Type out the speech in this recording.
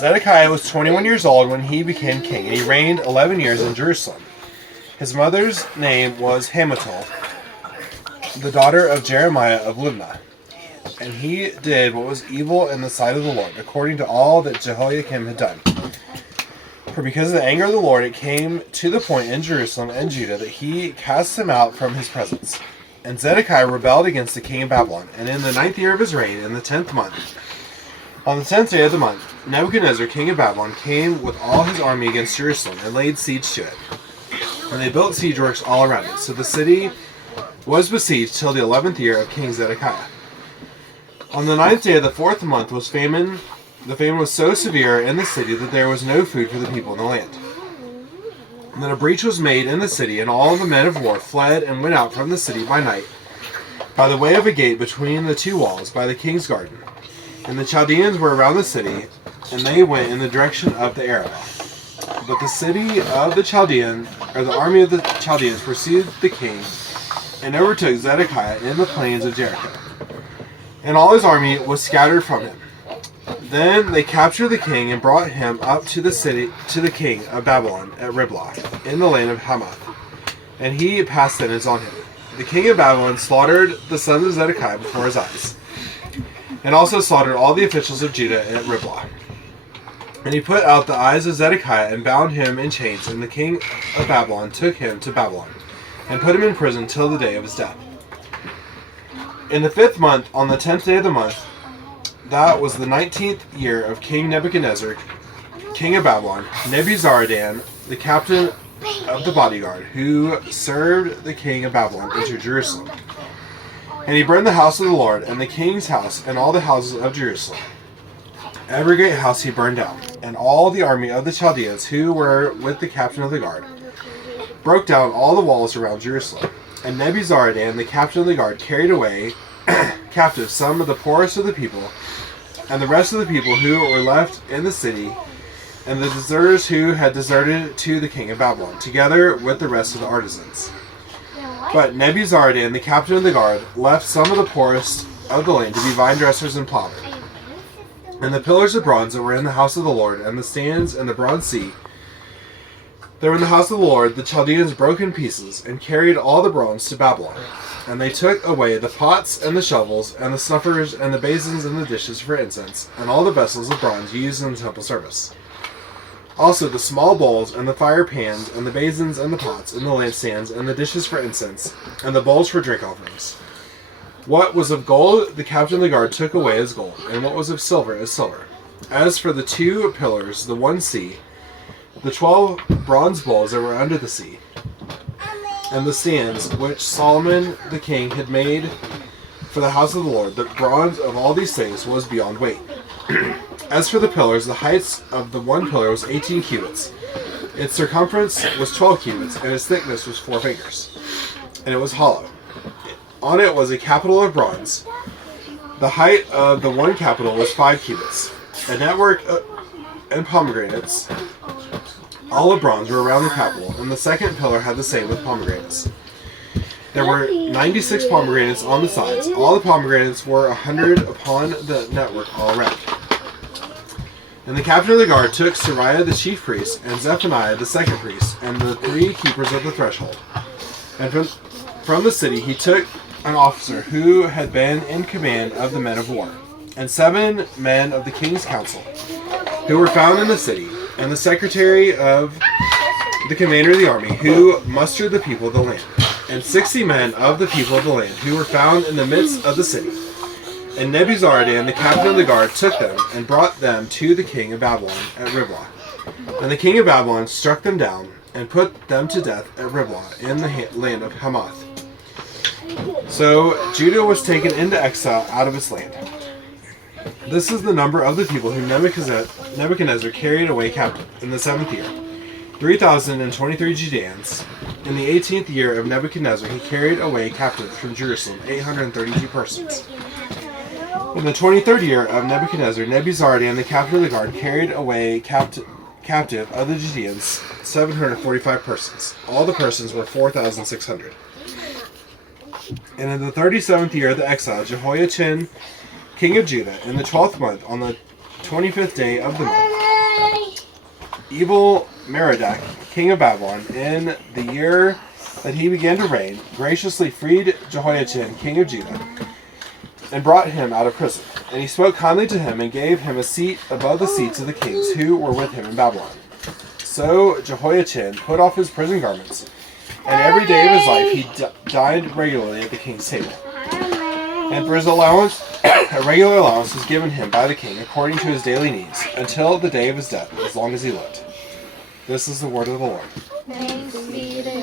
Zedekiah was 21 years old when he became king, and he reigned 11 years in Jerusalem. His mother's name was Hamutal, the daughter of Jeremiah of Libnah. And he did what was evil in the sight of the Lord, according to all that Jehoiakim had done. For because of the anger of the Lord, it came to the point in Jerusalem and Judah that he cast them out from his presence. And Zedekiah rebelled against the king of Babylon. And in the 9th year of his reign, in the 10th month, on the 10th day of the month, Nebuchadnezzar, king of Babylon, came with all his army against Jerusalem and laid siege to it. And they built siege works all around it. So the city was besieged till the 11th year of King Zedekiah. On the 9th day of the 4th month was famine. The famine was so severe in the city that there was no food for the people in the land. And then a breach was made in the city, and all the men of war fled and went out from the city by night, by the way of a gate between the two walls, by the king's garden. And the Chaldeans were around the city, and they went in the direction of the Arabah. But the city of the Chaldean, or the army of the Chaldeans, pursued the king, and overtook Zedekiah in the plains of Jericho. And all his army was scattered from him. Then they captured the king and brought him up to the city, to the king of Babylon at Riblah, in the land of Hamath. And he passed sentence on him. The king of Babylon slaughtered the sons of Zedekiah before his eyes, and also slaughtered all the officials of Judah at Riblah. And he put out the eyes of Zedekiah and bound him in chains, and the king of Babylon took him to Babylon, and put him in prison till the day of his death. In the 5th month, on the 10th day of the month, that was the 19th year of King Nebuchadnezzar, king of Babylon, Nebuzaradan, the captain of the bodyguard, who served the king of Babylon, entered Jerusalem. And he burned the house of the Lord, and the king's house, and all the houses of Jerusalem. Every great house he burned down, and all the army of the Chaldeans, who were with the captain of the guard, broke down all the walls around Jerusalem. And Nebuzaradan, the captain of the guard, carried away captive some of the poorest of the people, and the rest of the people who were left in the city, and the deserters who had deserted to the king of Babylon, together with the rest of the artisans. But Nebuzaradan, the captain of the guard, left some of the poorest of the land to be vine dressers and plowmen. And the pillars of bronze that were in the house of the Lord, and the stands and the bronze sea that were in the house of the Lord, the Chaldeans broke in pieces, and carried all the bronze to Babylon. And they took away the pots and the shovels, and the snuffers, and the basins and the dishes for incense, and all the vessels of bronze used in the temple service. Also the small bowls, and the fire pans, and the basins, and the pots, and the lampstands, and the dishes for incense, and the bowls for drink offerings. What was of gold, the captain of the guard took away as gold, and what was of silver as silver. As for the 2 pillars, the 1 sea, the 12 bronze bowls that were under the sea, and the stands which Solomon the king had made for the house of the Lord, the bronze of all these things was beyond weight. As for the pillars, the height of the 1 pillar was 18 cubits. Its circumference was 12 cubits, and its thickness was 4 fingers. And it was hollow. On it was a capital of bronze. The height of the 1 capital was 5 cubits. A network and pomegranates, all of bronze, were around the capital, and the 2nd pillar had the same with pomegranates. There were 96 pomegranates on the sides. All the pomegranates were 100 upon the network all around. And the captain of the guard took Sariah the chief priest, and Zephaniah the 2nd priest, and the 3 keepers of the threshold. And from the city he took an officer who had been in command of the men of war, and 7 men of the king's council, who were found in the city, and the secretary of the commander of the army, who mustered the people of the land, and 60 men of the people of the land, who were found in the midst of the city. And Nebuzaradan, the captain of the guard, took them, and brought them to the king of Babylon at Riblah. And the king of Babylon struck them down, and put them to death at Riblah, in the land of Hamath. So Judah was taken into exile out of its land. This is the number of the people whom Nebuchadnezzar carried away captive in the 7th year, 3,023 Judeans. In the 18th year of Nebuchadnezzar he carried away captive from Jerusalem 832 persons. In the 23rd year of Nebuchadnezzar, Nebuzaradan, the captain of the guard, carried away captive of the Judeans 745 persons. All the persons were 4,600. And in the 37th year of the exile, Jehoiachin, king of Judah, in the 12th month, on the 25th day of the month, evil Merodach, king of Babylon, in the year that he began to reign, graciously freed Jehoiachin, king of Judah, and brought him out of prison. And he spoke kindly to him and gave him a seat above the seats of the kings who were with him in Babylon. So Jehoiachin put off his prison garments, and every day of his life he dined regularly at the king's table. And for his allowance, a regular allowance was given him by the king according to his daily needs, until the day of his death, as long as he lived. This is the word of the Lord. Thanks be to